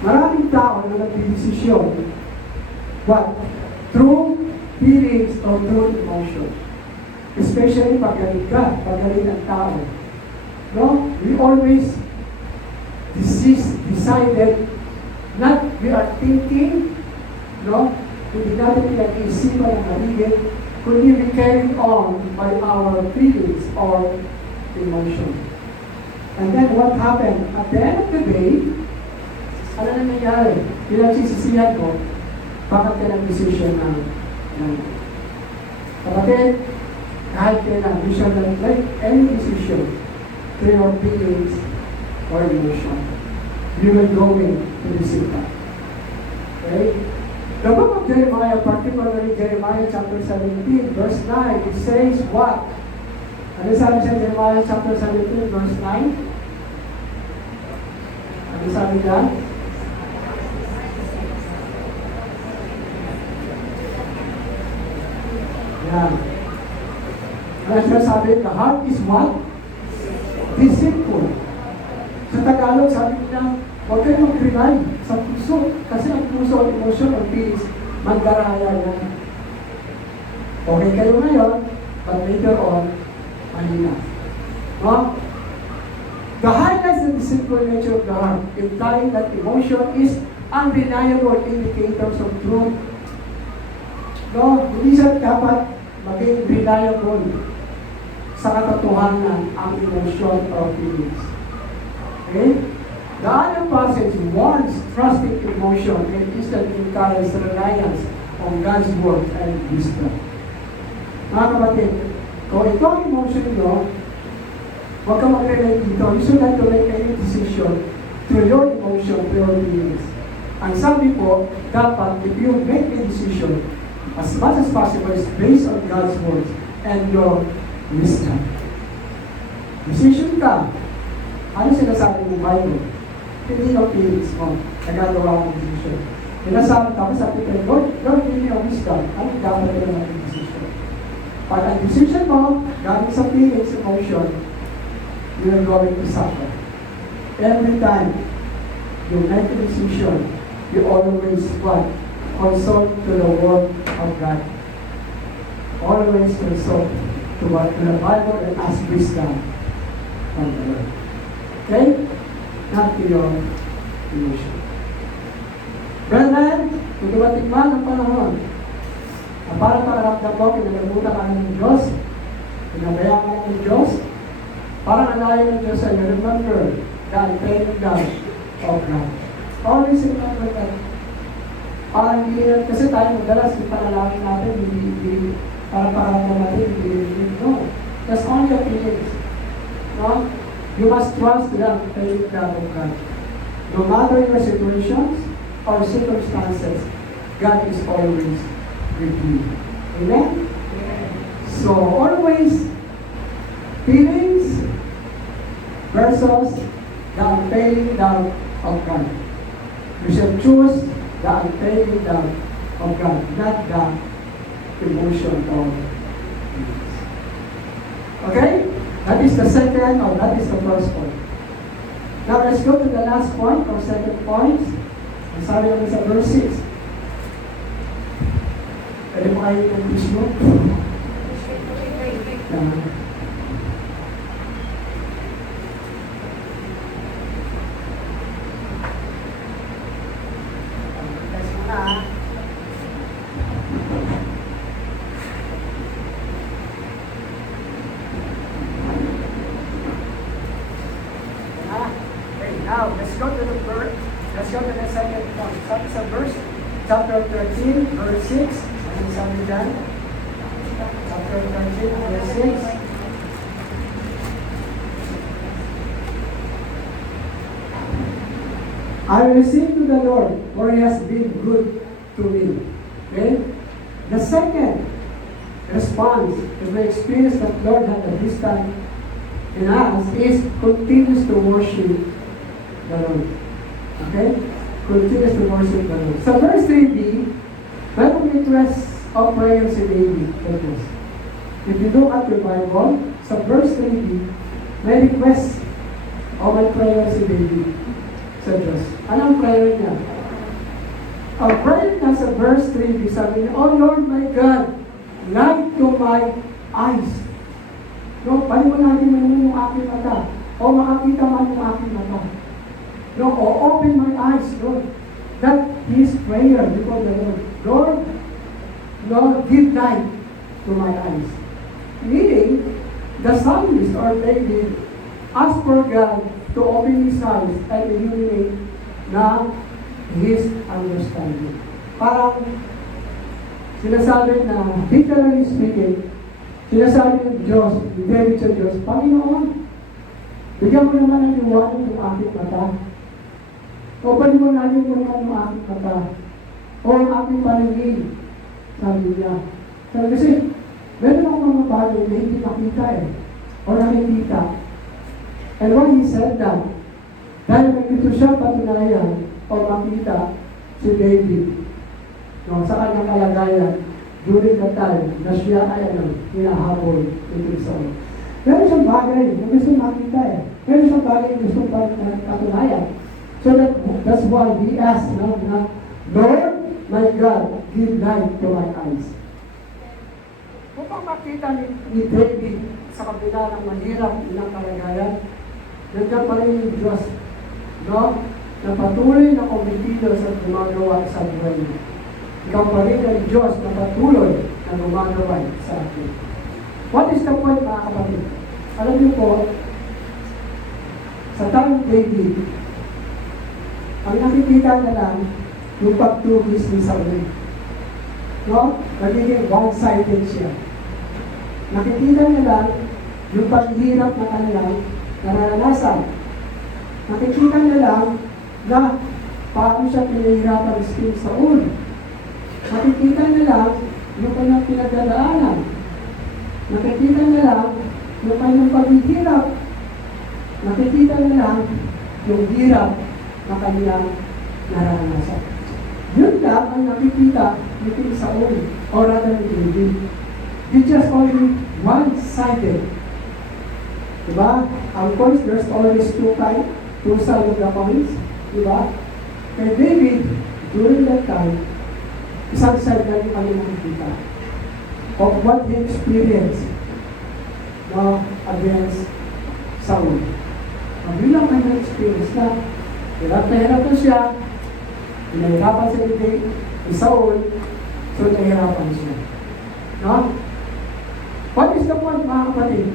Maraming tao na nagdidesisyon, but through feelings or true emotion. Especially pag galit ka, pag galit ang tao. No? We always decided not we are thinking, no? Hindi natin pinag-iisipan ng maligid, kundi we carry on by our feelings or emotion. And then what happened? At the end of the day, ano na nangyari? Pinagsisisihan ko, bakit ka nag-decision ng kapatid, kahit kailan, you should not make any decision through your feelings or emotion. You will go to receive that. Okay? The book of Jeremiah, particularly Jeremiah chapter 17, verse 9, it says what? Ano sabi sa Jeremiah chapter 17, verse 9? Ano sabi dyan? Yan. Ano siya sabi? The heart is what? Deceitful. Sa Tagalog, sabi niya, huwag kayo mag-rely sa puso. Kasi ang puso, emotion, or feelings, magdaraya yan. Okay kayo ngayon, but later on, mahina. No? The highlights and deceitful nature of the heart, implying that emotion is unreliable indicators of truth. No? Hindi siya dapat maging reliable sa katotohanan ang emotion or feelings. Okay? The other passage warns trusting emotion and instead encourages reliance on God's word and wisdom. Mga kapatid, kung ito ang emotion nyo, huwag ka mag-relate dito. You should not make any decision through your emotion, through your feelings. Ang sabi po, dapat if you make a decision, as much as possible is based on God's word and your wisdom. Decision ka. Ano sinasabi ng Bible? Hindi yung feelings mo. Nagagawa ng decision. Sinasabi ka sa Peter, Lord, give me a wisdom. Ano dapat ka naman yung decision? Pag ang decision mo, galing sa feelings, emotion, you're going to suffer. Every time you make a decision, you always what? Consult to the word of God. Always consult to the Bible and ask wisdom from the Lord. Okay? Not to your emotion. Brethren, kung dumating man ang panahon na parang pangarapdam mo, kinalamutan ka ng Diyos, pinabayaan ka ng Diyos, parang alayo ng Diyos sa'yo, remember the unfailing love of God. Always remember that. Parang hindi, kasi tayo madalas yung panalangin natin, hindi parang pangarapdam natin, hindi, no. That's only a feelings. No? You must trust the unfailing love of God. No matter your situations or circumstances, God is always with you. Amen? So, always feelings versus the unfailing love of God. You should choose the unfailing love of God, not the emotion of feelings. Okay? That is the second, or that is the first point. Now, let's go to the last point, or second point. Ang sabi naman sa verse 6. Pwede mo kayo yung quiz mo? Now, let's go to the verse. Let's go to the second point. Sabi sa verse, chapter 13, verse 6. Ano sabi dyan? Chapter 13, verse 6. I will sing to the Lord, for He has been good to me. Okay? The second response to the experience that Lord had at this time in us is continues to worship the Lord. Okay? Continues to worship the Lord. Sa verse 3b, Bible request of prayer si David. If you look at your Bible, sa verse 3b, may request o may prayer si David sa Diyos. Anong prayer niya? Ang prayer na sa verse 3, sabi niya, "Oh Lord my God, light to my eyes." No, paliwanagin mo naman yung aking mata. O makakita man yung aking mata. No, o open my eyes, Lord. That is prayer before the Lord. Lord, Lord, give light to my eyes. Meaning, the psalmist or David asked for God to open his eyes and illuminate na his understanding. Parang sinasabi na, literally speaking, sinasabi ng Diyos, ni David sa Diyos, Panginoon, bigyan mo naman ng liwanag ng aking mata. O paliwanagin mo naman ng aking mata. O ang aking paningin. Sabi niya. Sabi kasi, meron akong mga bagay na hindi makita o nakikita. And when he said that, dahil nagkito siya patunayan o makita si David no, sa kanyang kalagayan during the time na siya ay hinahabol ito sa ulo. Meron siyang bagay na gusto makita Meron siyang bagay na gusto patunayan. So that's why he asked na, Lord, my God, give light to my eyes. Upang makita ni David sa kabila ng mahirap ng kalagayan, nandiyan pa rin yung Diyos, no? Na patuloy na komitido sa gumagawa sa buhay niya. Ikaw pa rin ang Diyos na patuloy na gumagawa sa atin. What is the point, mga kapatid? Alam niyo po, sa time David, ang nakikita na lang yung pagtugis ni Saul. No? Nagiging one-sided siya. Nakikita na lang yung paghirap na kanilang naranasan. Nakikita na lang na paano siya pinahirapan si King Saul. Nakikita na lang yung kanyang pinagdadaanan. Nakikita na lang yung kanyang paghihirap. Nakikita na lang yung hirap na kanyang naranasan. Yun lang ang nakikita ni King Saul or rather ni David. It's just only one-sided. Diba? Of course, there's always two sides of the coins. Diba? Kay David, during that time, isang side na yung kanyang nakikita of what he experienced against Saul. Ang yun lang kanyang experience na hirap na siya, pinahirapan siya ni Saul, so nahirapan siya. No? What is the point, mga kapatid?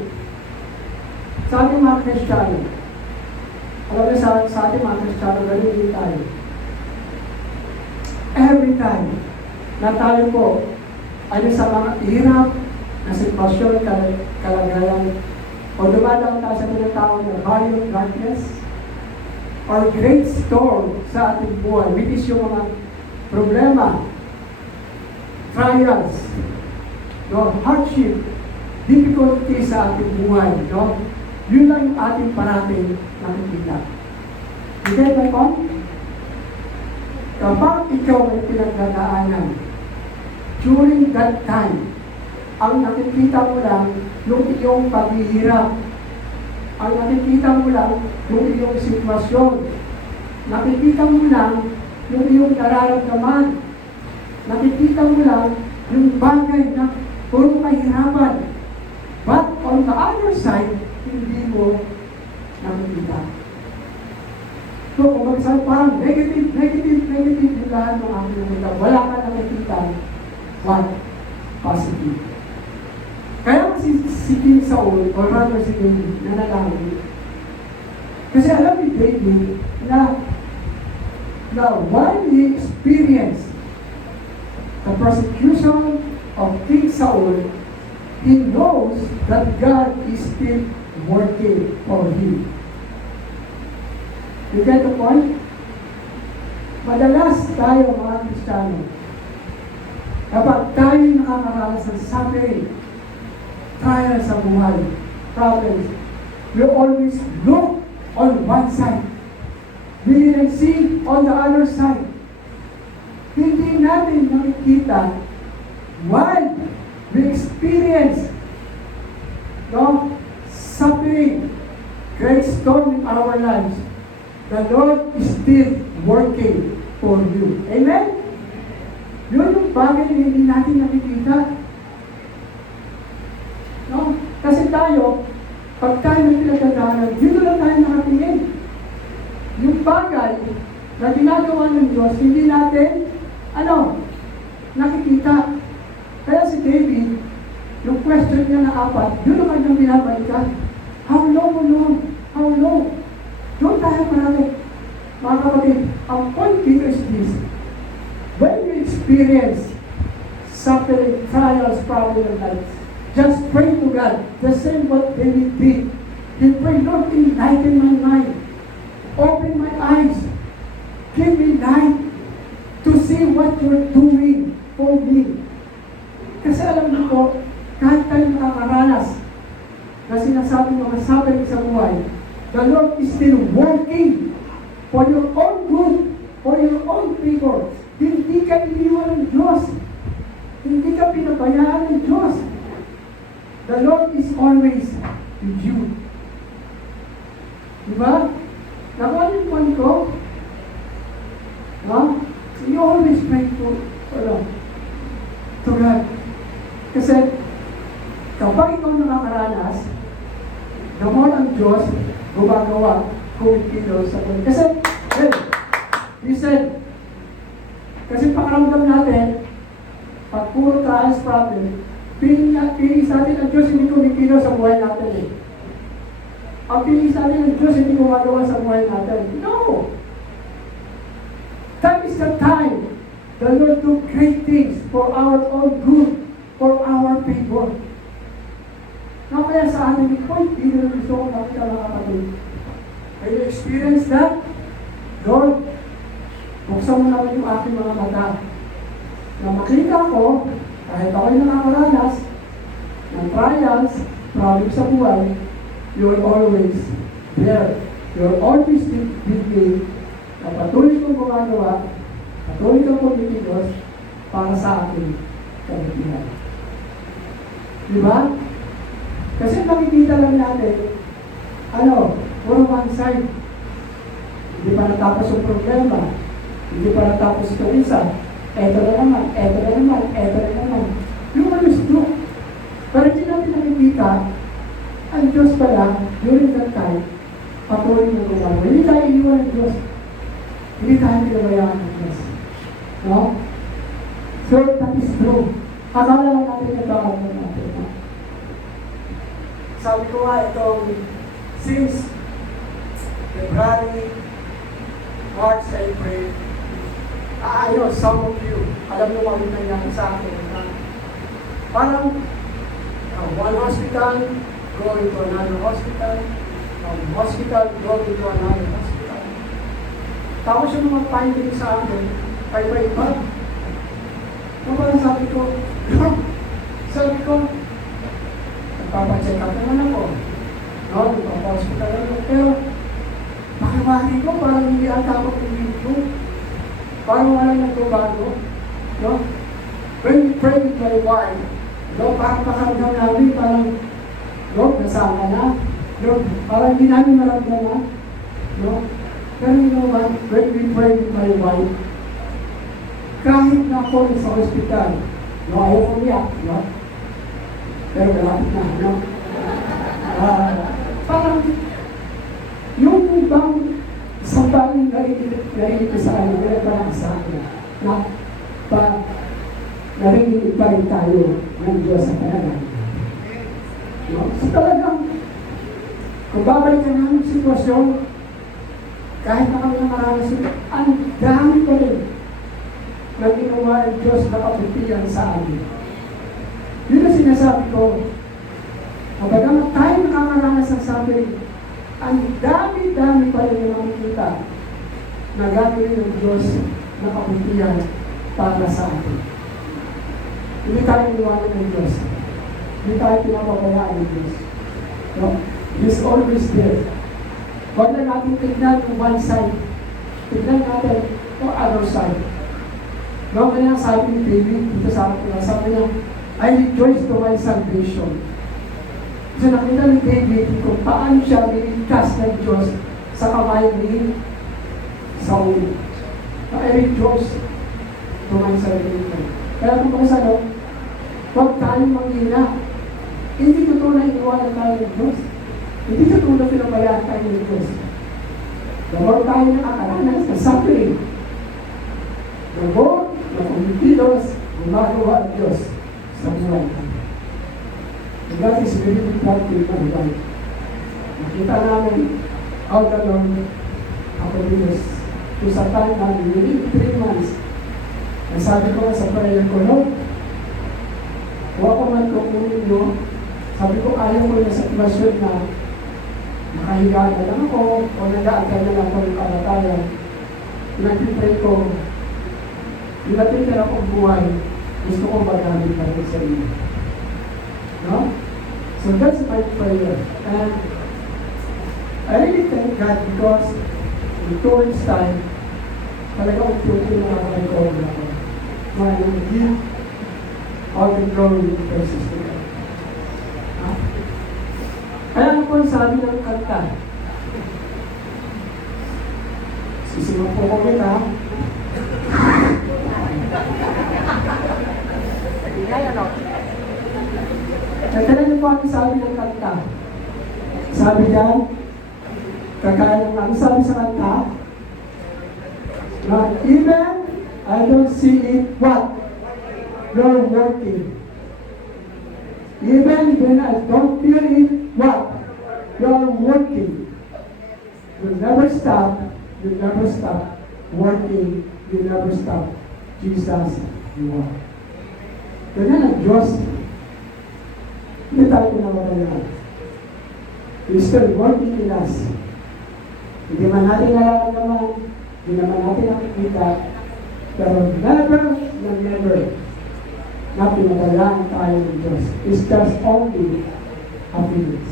Sa ating mga Kristiyano, alam niyo sa ating mga Kristiyano, ganun din tayo. Every time na tayo po ay sa mga hirap na sitwasyon, kalagayan, o dumadaan tayo sa tinatawag na valley of darkness, or great storm sa ating buhay, which is yung mga problema, trials, no, hardship, difficulty sa ating buhay, no? Yun lang yung ating parating nakikita. You get my point? Kapag ikaw ay pinagdadaanan, during that time, ang nakikita mo lang yung iyong paghihirap. Ang nakikita mo lang yung iyong sitwasyon. Nakikita mo lang yung iyong nararamdaman. Nakikita mo lang yung bagay na puro kahirapan. But on the other side, hindi mo nakikita. So, kung magsabi parang negative yung lahat ng aking nakikita. Wala ka nakikita. What? Positive. Kaya si King Saul, or rather si David, nanalangin. Kasi alam ni David na while he experienced the persecution of King Saul, he knows that God is still working for him. You get the point? Madalas tayo mga Kristiyano, kapag tayo nakakaranas ng suffering, trial sa buhay, problems, we always look on one side. We didn't see on the other side. Hindi natin nakikita while we experience suffering, great storm in our lives, the Lord is still working for you. Amen? Yun yung bagay na hindi natin nakikita. No? Kasi tayo, pag tayo may pinagdadaanan, dito lang tayo nakatingin. Yung bagay na ginagawa ng Diyos, hindi natin, nakikita. Kaya si David, yung question niya na 4, yun ang kanyang binabalikan. How long, O Lord? How long? Doon tayo marami. Mga kapatid, ang point dito is this. When you experience suffering, trials, problems, life, just pray to God. The same what David did. He prayed, Lord, enlighten my mind. Open my eyes. Give me light to see what you're doing for me. Kasi alam niyo po, kahit tayo nakakaranas na sinasabi mga suffering sa buhay, the Lord is still working for your own good, for your own favor. Hindi ka iniwan ng Diyos. Hindi ka pinabayaan ng Diyos. The Lord is always with you. Diba? Nakuha yung point ko? No? You always pray to God. Kasi kapag ikaw nakakaranas, the more ang Diyos gumagawa kumikilos sa kanya. Kasi, listen, kasi pakaramdam natin, pag puro trials problem, piling sa atin ang Diyos hindi kumikilos sa buhay natin eh. Ang piling sa atin ang Diyos hindi gumagawa sa buhay natin. No! That is the time the Lord do great things for our own good, for our favor. Now, kaya sa ating point, hindi na gusto kong makita mga kapatid. Can you experience that? Lord, buksan mo naman yung aking mga mata. Na makita ko, kahit ako'y nakakaranas ng trials, problems sa buhay, you're always there. You're always with me. Na patuloy kong gumagawa, patuloy kong kumikilos para sa aking kabutihan. Diba? Kasi makikita lang natin, puro one side. Hindi pa natapos yung problema. Hindi pa natapos itong isa. Eto na naman, eto na naman, eto na naman. Yung gusto. Pero hindi natin nakikita, ang Diyos pala, during that time, patuloy na gumagawa. Hindi tayo iniwan ng Diyos. Hindi tayo pinabayaan ng Diyos. No? So, that is true. Akala lang natin yung bawat na natin. No? Sabi ko nga itong since February, March, April, some of you, alam mo mga nangyari sa akin na parang one hospital going to another hospital, hospital going to another hospital. Tapos yung mga finding sa akin, iba-iba. Parang sabi ko, nagpapacheck up naman ako. No, nagpapa-hospital ako. Pero, makiwari ko, parang hindi ata ako tumingin. Parang walang nagbabago. No? When we pray with my wife, no, parang pakamdaw namin, parang, nasama na. No, parang hindi namin maramdaman. No? Pero you know what? When we pray with my wife, kahit na ako sa hospital, ayaw ko niya, no? Pero malapit na, no? Parang, yung ibang isang bagay narinig ko sa kanya, kaya parang sa akin, narinig pa rin tayo ng Diyos sa panagalan. No? So talagang, kung babalik ka namin ng sitwasyon, kahit na kami na maraming ang dami pa rin na ginawa ng Diyos na kapitiyan sa amin. Yun ang sinasabi ko. Kapag tayo nakakaranas ng suffering, ang dami-dami pa rin na makikita na gagawin ng Diyos na kapitiyan para sa atin. Hindi tayo iniwanan ng Diyos. Hindi tayo pinapabayaan ng Diyos. No? He's always there. Huwag na natin tignan yung one side. Tignan natin yung other side. No, kaya sabi ni David dito sa akin, sabi niya, I rejoice to my salvation. So nakita ni David kung paano siya niligtas ng Diyos sa kamay ni Saul. I rejoice. to my sarili ko. Kaya kung pakisano, huwag tayong manghina. Hindi totoo na iniwanan tayo ng Diyos. Hindi totoo na pinabayaan tayo ng Diyos. The more tayo nakakaranas na suffering, the more na kumikilos, gumagawa ang Diyos sa buhay natin. And that is very important na buhay. Nakita namin how the Lord accomplishes to sa time namin, within 3 months. Ang sabi ko sa prayer ko, Lord, huwag ko man kukunin nyo. Sabi ko, ayaw ko na sa sitwasyon na nakahiga na lang ako o nag-aantay na lang ako ng kamatayan. Nag-pray ko, pinatitira akong buhay, gusto ko magamit na rin sa inyo. No? So that's my prayer. And I really thank God because in 2 weeks time, talaga unti-unti na ako nag-call ako. My give all the glory and praises to God. Kaya ano po sabi ng kanta? Sisimang po ko kita. Kaya niyo po ang sabi ng kanta. Sabi dyan, kagaya ng sabi sa kanta, na even I don't see it, what? You're working. Even when I don't feel it, what? You're working. You never stop. You never stop working. You never stop. Jesus, you are. Ganyan ang Diyos. Hindi tayo pinawalayan. He's still working in us. Hindi man natin nararamdaman, hindi naman natin nakikita, pero never na pinadalaan tayo ng Diyos. It's just only a feelings.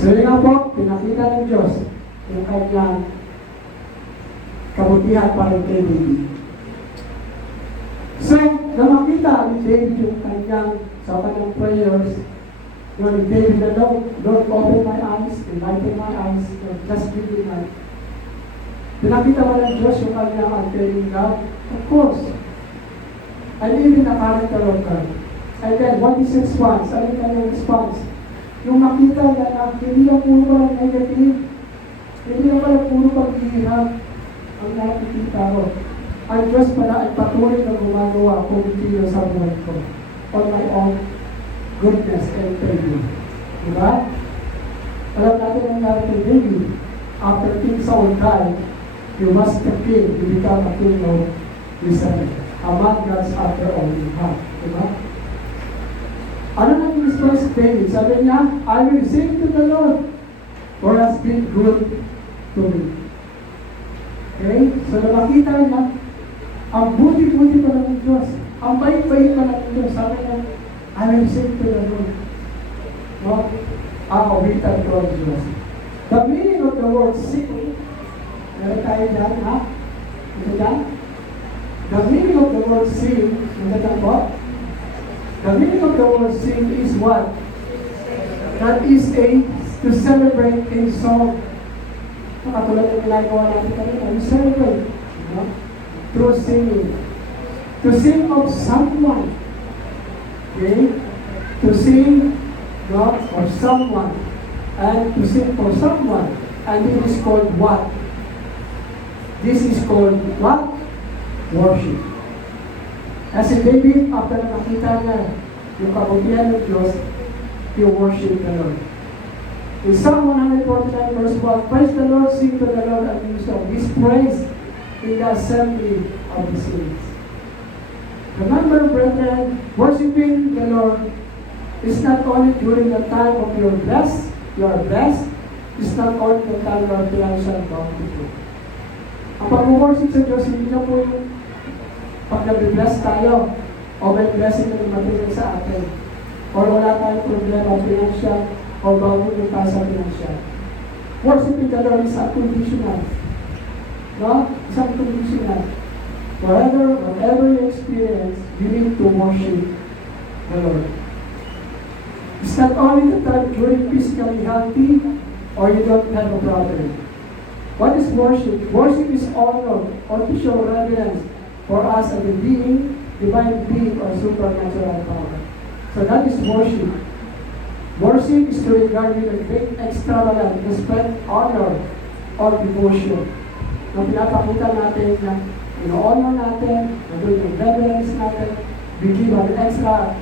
So yun nga po, pinakita ng Diyos yung kanyang kabutihan para kay David. So, na makita ni David yung kanyang sa kanyang prayers, when David the Lord open my eyes, enlighten my eyes, just give me light. Pinakita mo ng Diyos yung kanyang unfailing love? Of course. And even the character of God. And then, what is his response? Ano yung kanyang response? Yung makita niya na hindi lang puro palang negative, hindi lang palang puro paghihirap ang nakikita ko. Ang Diyos pala ay patuloy na gumagawa kung hindi sa buhay ko on my own goodness and favor. Diba? Alam natin ang nangyari kay David. After King Saul died, you must the king, you become a king of Israel. A man God's after all in heart. Diba? Ano naging response si David? Sabi niya, I will sing to the Lord, for has been good to me. Okay? So nakita niya, ang buti-buti pa ng Diyos, ang bait-bait pa ng Diyos. Sabi niya, I will sing to the Lord. No? Ang awitan ko ang Diyos. The meaning of the word sing, meron tayo dyan, ha? Ito dyan? The meaning of the word sing, nandang po? The meaning of the word sing is what? That is to celebrate a song. Katulad ng ginagawa natin kanina, we celebrate. No? Through singing. To sing of someone. Okay? To sing, no, of someone. And to sing for someone. And it is called what? This is called what? Worship. Kasi David, after nakita niya yung kabutihan ng Diyos, he worship the Lord. In Psalm 149 verse 1, praise the Lord, sing to the Lord a new song. His praise in the assembly of the saints. Remember, brethren, worshiping the Lord is not only during the time of your blessed, you are blessed, it's not only the time you are financial bountiful. Ang pag-worship sa Diyos, hindi na po yung pag nabibless tayo, o may blessing na dumating sa atin, o wala tayong problema financial, o bago yung tayo sa financial. Worshiping the Lord is unconditional. No? It's unconditional. Whatever you experience, you need to worship the Lord. It's not only the time during physically healthy, or you don't have a problem. What is worship? Worship is honor or to show reverence for us as a being, divine being, or supernatural power. So that is worship. Worship is to regard with a great extravagant respect, honor, or devotion. Na pinapakita natin na ino-honor natin, na doon yung reverence natin, we give an extra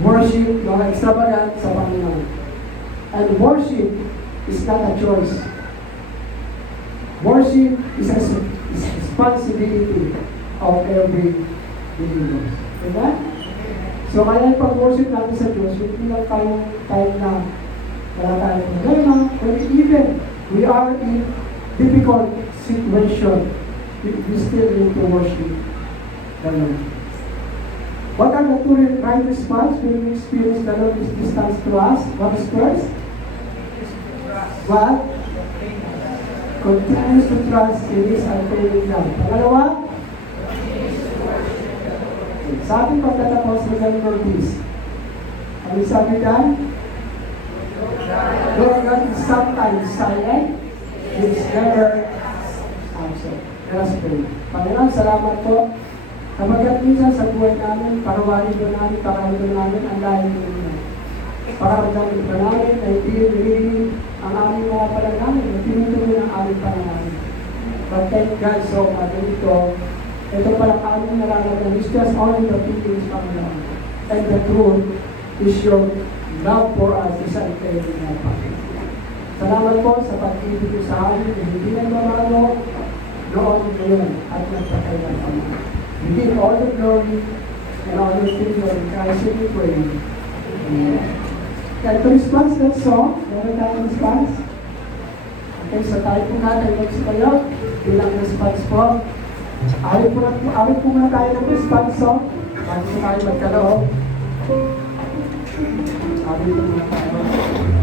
worship, extravagant sa Panginoon. And worship is not a choice. Worship is a responsibility of every believer. Diba? So kaya yung pag-worship natin sa Diyos, hindi lang tayong time na wala tayong problema, but even we are in difficult situation, we still need to worship the Lord. What are the two right response when we experience the Lord is distance to us? What is first? What? Continues to trust in His unfailing love. Pangalawa? Sa ating pagtatapos, remember this. Ano sabi dyan? Lord God is sometimes silent, He is never absent. Let us pray. Panginoon, salamat po. Kapagkat minsan sa buhay namin, parawarin mo namin, pakailan namin, ang layo mo. Pakaramdamin pa namin na hindi nililinig ang aming mga pananamin, na tinutuloy ang aming pananamin. But thank God so much ito palang aming nararamdaman. It's just only the feelings, Panginoon. And the truth is your love for us is unfailing na Panginoon. Salamat po sa pag-ibig ko sa amin na hindi nagbabago noon ngayon at nagpakailan Panginoon. We give all the glory and all the things in Christ we pray. Amen. Can to response that song? Meron tayong response? Okay, so tayo po natin magsipayo bilang response po. Awit po muna tayo ng response song bago po tayo magkaloob. Awit po muna tayo.